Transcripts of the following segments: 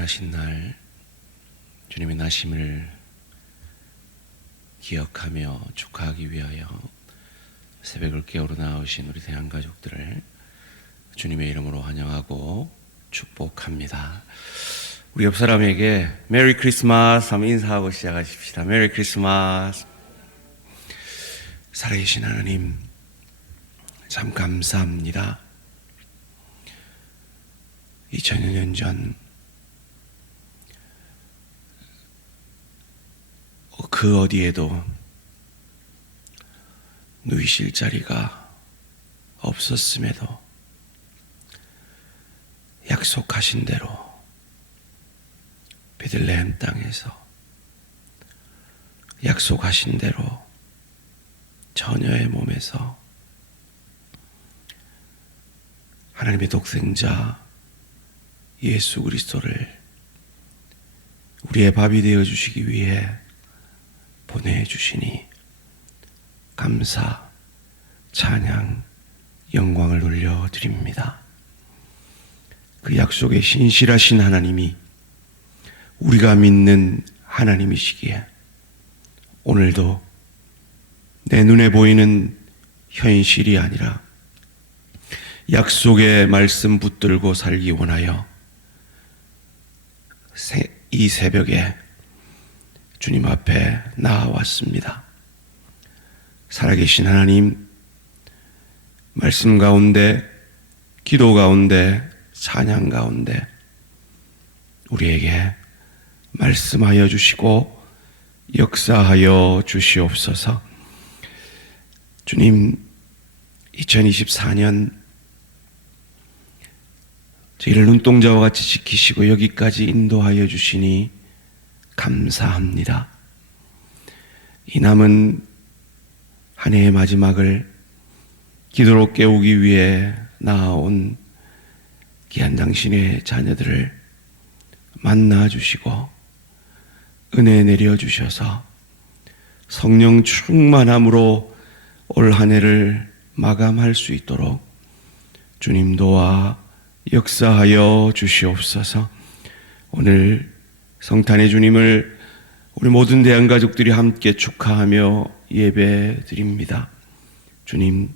태어나신 날 주님의 나심을 기억하며 축하하기 위하여 새벽을 깨우러 나오신 우리 대한가족들을 주님의 이름으로 환영하고 축복합니다. 우리 옆 사람에게 메리 크리스마스 하면 인사하고 시작하십시다. 메리 크리스마스. 살아계신 하나님, 참 감사합니다. 2000여 년 전 그 어디에도 누이실 자리가 없었음에도 약속하신 대로 베들레헴 땅에서 약속하신 대로 처녀의 몸에서 하나님의 독생자 예수 그리스도를 우리의 밥이 되어 주시기 위해 보내주시니 감사, 찬양, 영광을 올려드립니다. 그 약속에 신실하신 하나님이 우리가 믿는 하나님이시기에 오늘도 내 눈에 보이는 현실이 아니라 약속의 말씀 붙들고 살기 원하여 이 새벽에 주님 앞에 나아왔습니다. 살아계신 하나님, 말씀 가운데, 기도 가운데, 찬양 가운데 우리에게 말씀하여 주시고 역사하여 주시옵소서. 주님, 2024년 저희를 눈동자와 같이 지키시고 여기까지 인도하여 주시니 감사합니다. 이 남은 한 해의 마지막을 기도로 깨우기 위해 나아온 귀한 당신의 자녀들을 만나주시고 은혜 내려주셔서 성령 충만함으로 올 한 해를 마감할 수 있도록 주님 도와 역사하여 주시옵소서. 오늘 성탄의 주님을 우리 모든 대한가족들이 함께 축하하며 예배 드립니다. 주님,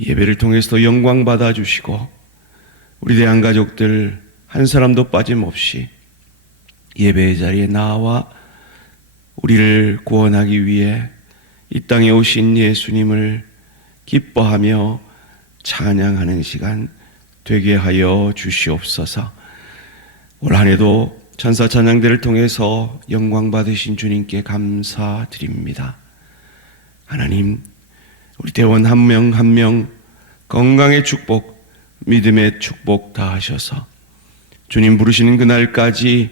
예배를 통해서 영광 받아주시고 우리 대한가족들 한 사람도 빠짐없이 예배의 자리에 나와 우리를 구원하기 위해 이 땅에 오신 예수님을 기뻐하며 찬양하는 시간 되게 하여 주시옵소서. 올 한 해도 천사 찬양대를 통해서 영광 받으신 주님께 감사드립니다. 하나님, 우리 대원 한 명 한 명 건강의 축복, 믿음의 축복 다 하셔서 주님 부르시는 그날까지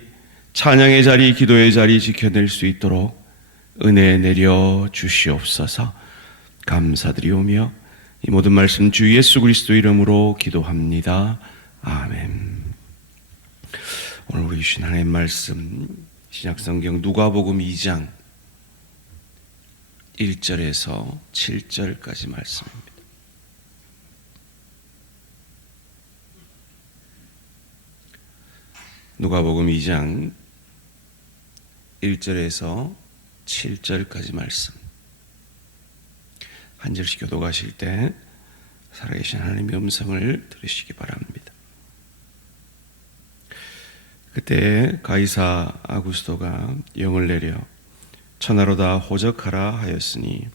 찬양의 자리, 기도의 자리 지켜낼 수 있도록 은혜 내려 주시옵소서. 감사드리오며 이 모든 말씀 주 예수 그리스도 이름으로 기도합니다. 아멘. 오늘 우리 주신 하나님의 말씀 신약성경 누가복음 2장 1절에서 7절까지 말씀입니다. 누가복음 2장 1절에서 7절까지 말씀. 한 절씩 교독하실 때 살아계신 하나님의 음성을 들으시기 바랍니다. 그때 가이사 아구스토가 영을 내려 천하로 다 호적하라 하였으니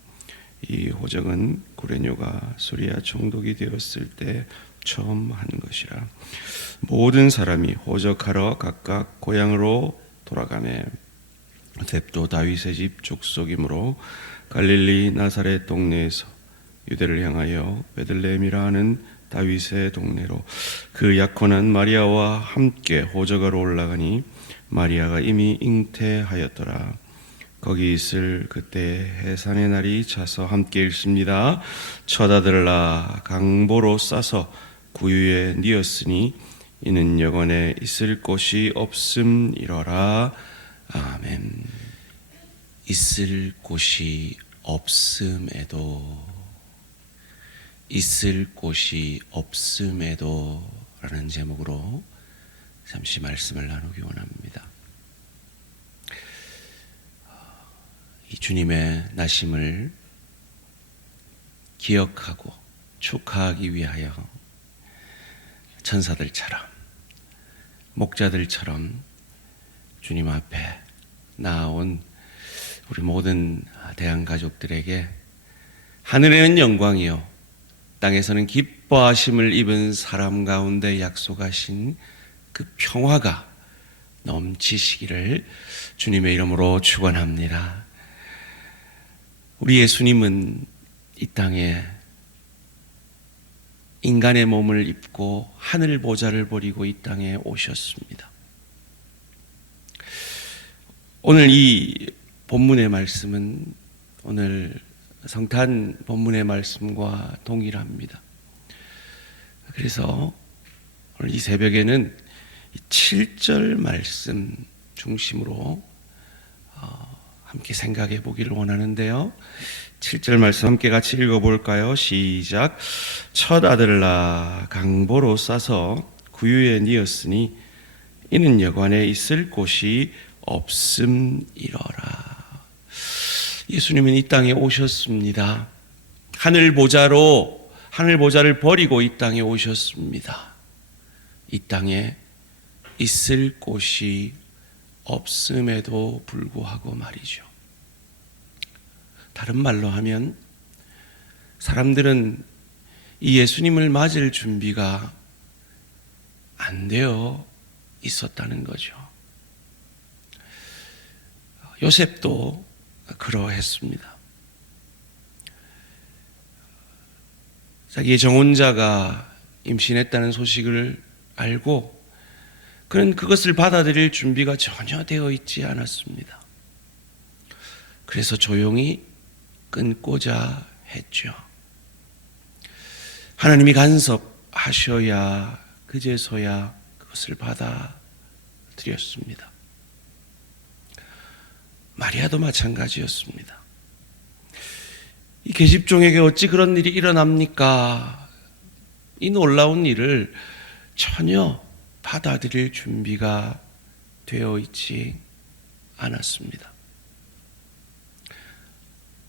이 호적은 구레뇨가 수리아 총독이 되었을 때 처음 한 것이라. 모든 사람이 호적하러 각각 고향으로 돌아가매 렙도 다윗의 집 족속이므로 갈릴리 나사렛 동네에서 유대를 향하여 베들레헴이라 하는 다윗의 동네로 그 약혼한 마리아와 함께 호적하러 올라가니 마리아가 이미 잉태하였더라. 거기 있을 그때 해산의 날이 차서 함께 읽습니다. 첫 아들라 강보로 싸서 구유에 뉘었으니 이는 여관에 있을 곳이 없음이러라. 아멘. 있을 곳이 없음에도 라는 제목으로 잠시 말씀을 나누기 원합니다. 이 주님의 나심을 기억하고 축하하기 위하여 천사들처럼, 목자들처럼 주님 앞에 나아온 우리 모든 대한 가족들에게 하늘에는 영광이요 땅에서는 기뻐하심을 입은 사람 가운데 약속하신 그 평화가 넘치시기를 주님의 이름으로 축원합니다. 우리 예수님은 이 땅에 인간의 몸을 입고 하늘 보좌를 버리고 이 땅에 오셨습니다. 오늘 이 본문의 말씀은 오늘 성탄 본문의 말씀과 동일합니다. 그래서 오늘 이 새벽에는 7절 말씀 중심으로 함께 생각해 보기를 원하는데요. 7절 말씀 함께 같이 읽어볼까요? 시작. 첫 아들라 강보로 싸서 구유에 뉘었으니 이는 여관에 있을 곳이 없음이러라. 예수님은 이 땅에 오셨습니다. 하늘 보좌를 버리고 이 땅에 오셨습니다. 이 땅에 있을 곳이 없음에도 불구하고 말이죠. 다른 말로 하면 사람들은 이 예수님을 맞을 준비가 안 되어 있었다는 거죠. 요셉도 그러했습니다. 자기의 정혼자가 임신했다는 소식을 알고 그는 그것을 받아들일 준비가 전혀 되어 있지 않았습니다. 그래서 조용히 끊고자 했죠. 하나님이 간섭하셔야 그제서야 그것을 받아들였습니다. 마리아도 마찬가지였습니다. 이 계집종에게 어찌 그런 일이 일어납니까? 이 놀라운 일을 전혀 받아들일 준비가 되어 있지 않았습니다.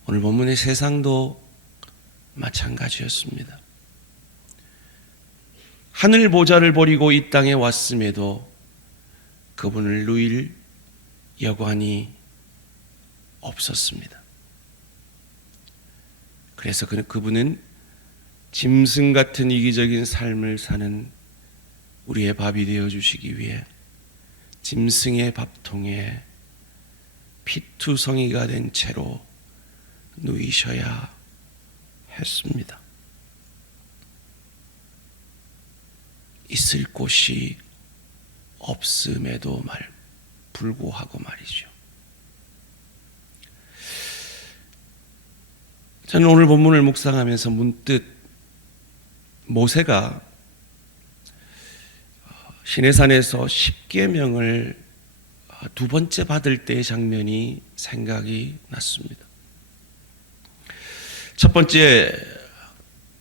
오늘 본문의 세상도 마찬가지였습니다. 하늘 보좌를 버리고 이 땅에 왔음에도 그분을 누일 여관이 없었습니다. 그래서 그분은 짐승 같은 이기적인 삶을 사는 우리의 밥이 되어 주시기 위해 짐승의 밥통에 피투성이가 된 채로 누이셔야 했습니다. 있을 곳이 없음에도 불구하고 말이죠. 저는 오늘 본문을 묵상하면서 문득 모세가 시내산에서 십계명을 두 번째 받을 때의 장면이 생각이 났습니다. 첫 번째,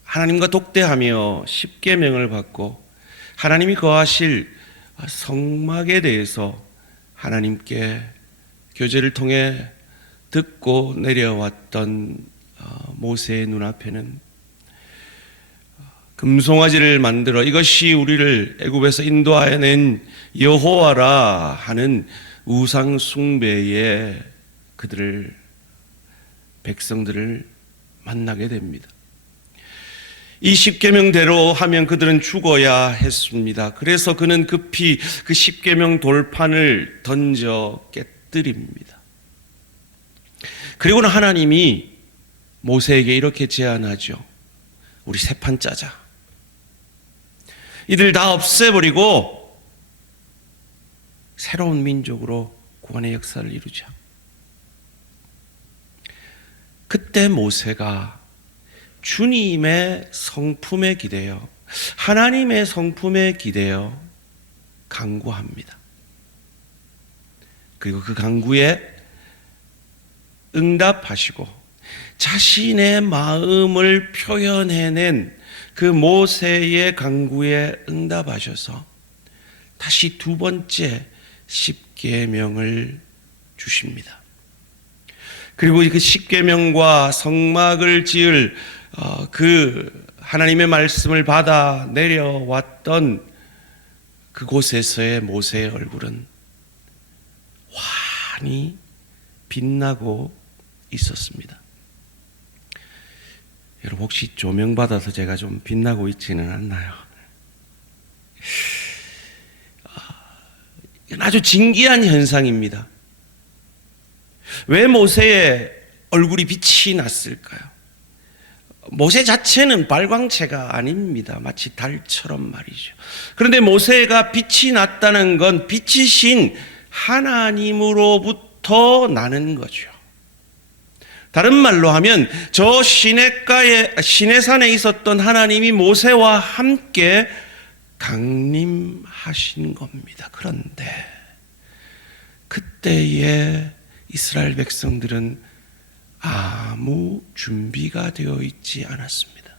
하나님과 독대하며 십계명을 받고 하나님이 거하실 성막에 대해서 하나님께 교제를 통해 듣고 내려왔던 모세의 눈앞에는 금송아지를 만들어 이것이 우리를 애굽에서 인도하여 낸 여호와라 하는 우상 숭배에 백성들을 만나게 됩니다. 이 십계명대로 하면 그들은 죽어야 했습니다. 그래서 그는 급히 그 십계명 돌판을 던져 깨뜨립니다. 그리고는 하나님이 모세에게 이렇게 제안하죠. 우리 새 판 짜자. 이들 다 없애버리고 새로운 민족으로 구원의 역사를 이루자. 그때 모세가 주님의 성품에 기대어, 하나님의 성품에 기대어 간구합니다. 그리고 그 간구에 응답하시고 자신의 마음을 표현해낸 그 모세의 간구에 응답하셔서 다시 두 번째 십계명을 주십니다. 그리고 그 십계명과 성막을 지을 그 하나님의 말씀을 받아 내려왔던 그곳에서의 모세의 얼굴은 환히 빛나고 있었습니다. 여러분 혹시 조명받아서 제가 좀 빛나고 있지는 않나요? 이건 아주 진기한 현상입니다. 왜 모세의 얼굴이 빛이 났을까요? 모세 자체는 발광체가 아닙니다. 마치 달처럼 말이죠. 그런데 모세가 빛이 났다는 건 빛이신 하나님으로부터 나는 거죠. 다른 말로 하면 저 시내산에 있었던 하나님이 모세와 함께 강림하신 겁니다. 그런데 그때의 이스라엘 백성들은 아무 준비가 되어 있지 않았습니다.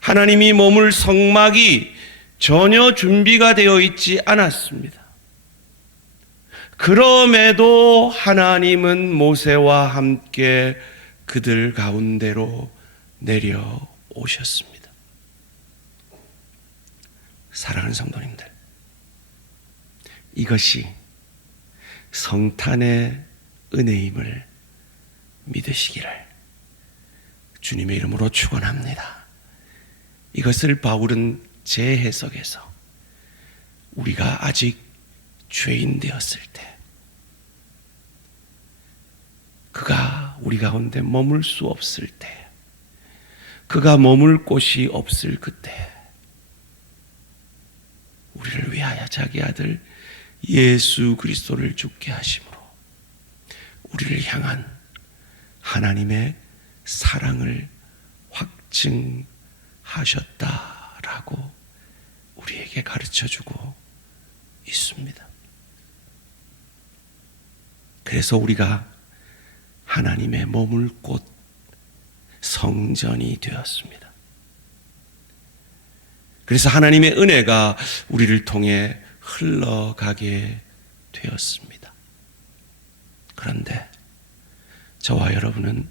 하나님이 머물 성막이 전혀 준비가 되어 있지 않았습니다. 그럼에도 하나님은 모세와 함께 그들 가운데로 내려오셨습니다. 사랑하는 성도님들, 이것이 성탄의 은혜임을 믿으시기를 주님의 이름으로 축원합니다. 이것을 바울은 재해석해서 우리가 아직 죄인 되었을 때, 그가 우리 가운데 머물 수 없을 때, 그가 머물 곳이 없을 그때 우리를 위하여 자기 아들 예수 그리스도를 죽게 하심으로 우리를 향한 하나님의 사랑을 확증하셨다라고 우리에게 가르쳐주고 있습니다. 그래서 우리가 하나님의 머물 곳 성전이 되었습니다. 그래서 하나님의 은혜가 우리를 통해 흘러가게 되었습니다. 그런데 저와 여러분은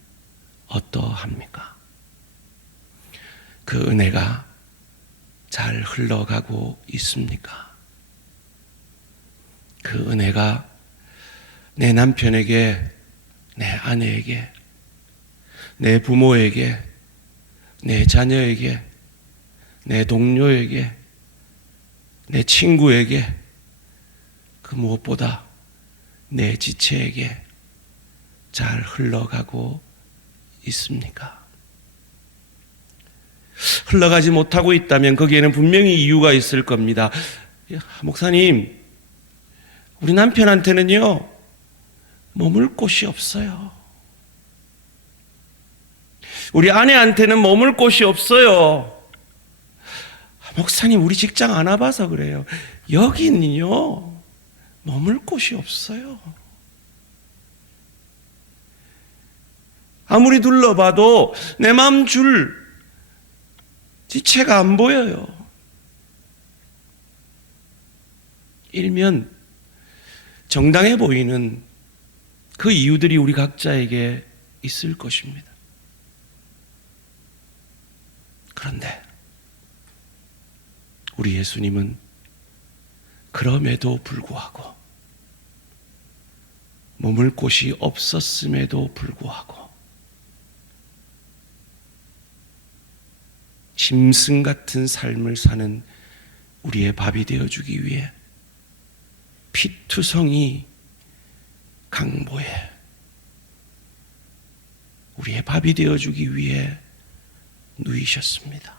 어떠합니까? 그 은혜가 잘 흘러가고 있습니까? 그 은혜가 내 남편에게, 내 아내에게, 내 부모에게, 내 자녀에게, 내 동료에게, 내 친구에게, 그 무엇보다 내 지체에게 잘 흘러가고 있습니까? 흘러가지 못하고 있다면 거기에는 분명히 이유가 있을 겁니다. 목사님, 우리 남편한테는요 머물 곳이 없어요. 우리 아내한테는 머물 곳이 없어요. 목사님, 우리 직장 안 와봐서 그래요. 여기는요 머물 곳이 없어요. 아무리 둘러봐도 내 마음 줄 지체가 안 보여요. 일면 정당해 보이는 그 이유들이 우리 각자에게 있을 것입니다. 그런데 우리 예수님은 그럼에도 불구하고, 머물 곳이 없었음에도 불구하고 짐승 같은 삶을 사는 우리의 밥이 되어주기 위해 피투성이 강보에 우리의 밥이 되어주기 위해 누이셨습니다.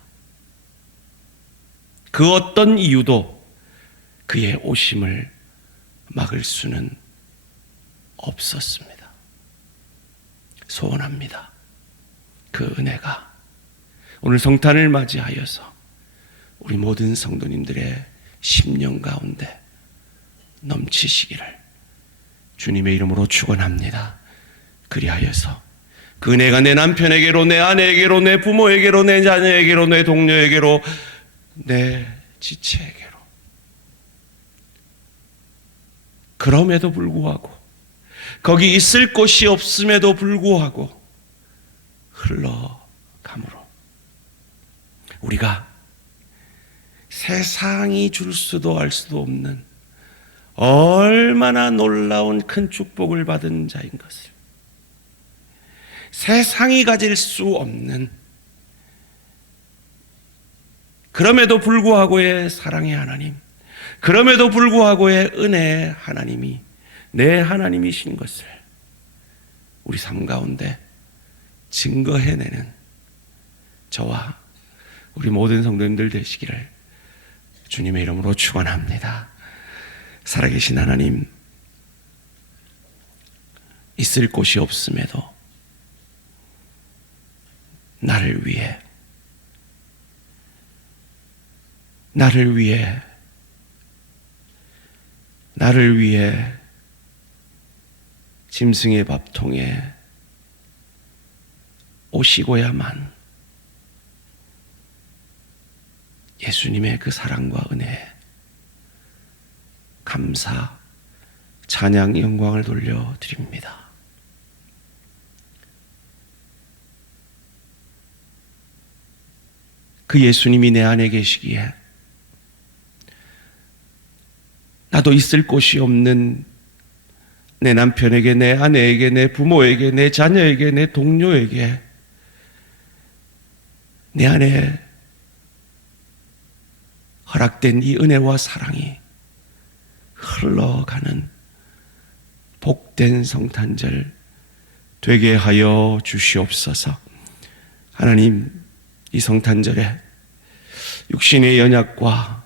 그 어떤 이유도 그의 오심을 막을 수는 없었습니다. 소원합니다. 그 은혜가 오늘 성탄을 맞이하여서 우리 모든 성도님들의 심령 가운데 넘치시기를 주님의 이름으로 축원합니다. 그리하여서 그 은혜가 내 남편에게로, 내 아내에게로, 내 부모에게로, 내 자녀에게로, 내 동료에게로, 내 지체에게로 그럼에도 불구하고, 거기 있을 곳이 없음에도 불구하고 흘러가므로 우리가 세상이 줄 수도 알 수도 없는 얼마나 놀라운 큰 축복을 받은 자인 것을, 세상이 가질 수 없는, 그럼에도 불구하고의 사랑의 하나님, 그럼에도 불구하고의 은혜의 하나님이 내 하나님이신 것을 우리 삶 가운데 증거해내는 저와 우리 모든 성도님들 되시기를 주님의 이름으로 축원합니다. 살아계신 하나님, 있을 곳이 없음에도 나를 위해 짐승의 밥통에 오시고야만 예수님의 그 사랑과 은혜에 감사, 찬양, 영광을 돌려드립니다. 그 예수님이 내 안에 계시기에 나도 있을 곳이 없는 내 남편에게, 내 아내에게, 내 부모에게, 내 자녀에게, 내 동료에게 내 안에 허락된 이 은혜와 사랑이 흘러가는 복된 성탄절 되게 하여 주시옵소서. 하나님, 이 성탄절에 육신의 연약과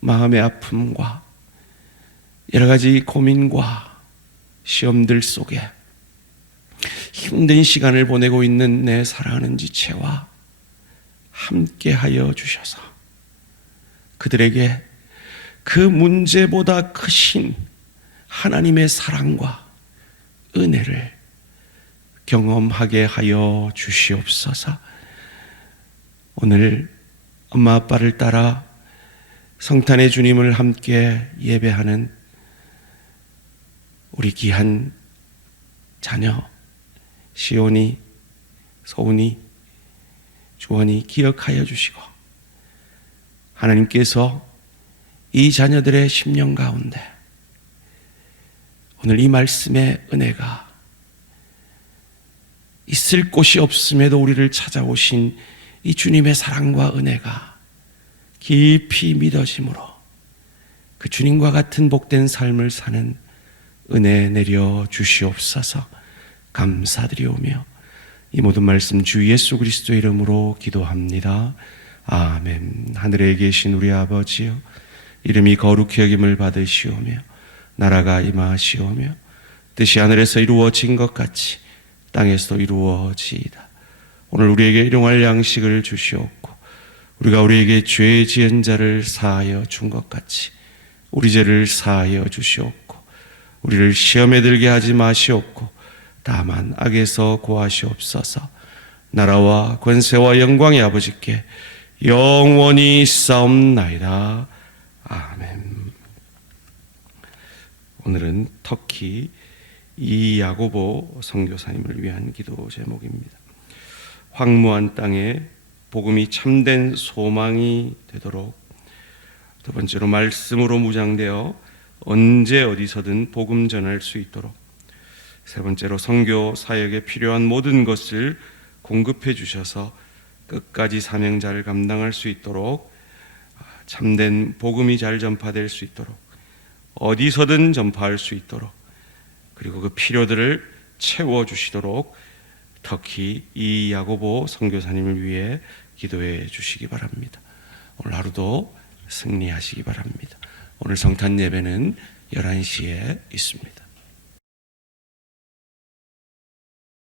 마음의 아픔과 여러 가지 고민과 시험들 속에 힘든 시간을 보내고 있는 내 사랑하는 지체와 함께 하여 주셔서 그들에게 그 문제보다 크신 하나님의 사랑과 은혜를 경험하게 하여 주시옵소서. 오늘 엄마 아빠를 따라 성탄의 주님을 함께 예배하는 우리 귀한 자녀 시온이, 소은이, 주원이 기억하여 주시고, 하나님께서 이 자녀들의 심령 가운데 오늘 이 말씀의 은혜가 있을 곳이 없음에도 우리를 찾아오신 이 주님의 사랑과 은혜가 깊이 믿어짐으로 그 주님과 같은 복된 삶을 사는 은혜 내려 주시옵소서. 감사드리오며 이 모든 말씀 주 예수 그리스도의 이름으로 기도합니다. 아멘. 하늘에 계신 우리 아버지여, 이름이 거룩히 여김을 받으시오며 나라가 임하시오며 뜻이 하늘에서 이루어진 것 같이 땅에서도 이루어지이다. 오늘 우리에게 일용할 양식을 주시옵고 우리가 우리에게 죄 지은 자를 사하여 준 것 같이 우리 죄를 사하여 주시옵고 우리를 시험에 들게 하지 마시옵고 다만 악에서 구하시옵소서. 나라와 권세와 영광의 아버지께 영원히 싸움나이다. 아멘. 오늘은 터키 이야고보 선교사님을 위한 기도 제목입니다. 황무한 땅에 복음이 참된 소망이 되도록, 두 번째로 말씀으로 무장되어 언제 어디서든 복음 전할 수 있도록, 세 번째로 선교 사역에 필요한 모든 것을 공급해 주셔서 끝까지 사명자를 감당할 수 있도록, 참된 복음이 잘 전파될 수 있도록, 어디서든 전파할 수 있도록, 그리고 그 필요들을 채워주시도록 터키 이야고보 선교사님을 위해 기도해 주시기 바랍니다. 오늘 하루도 승리하시기 바랍니다. 오늘 성탄 예배는 11시에 있습니다.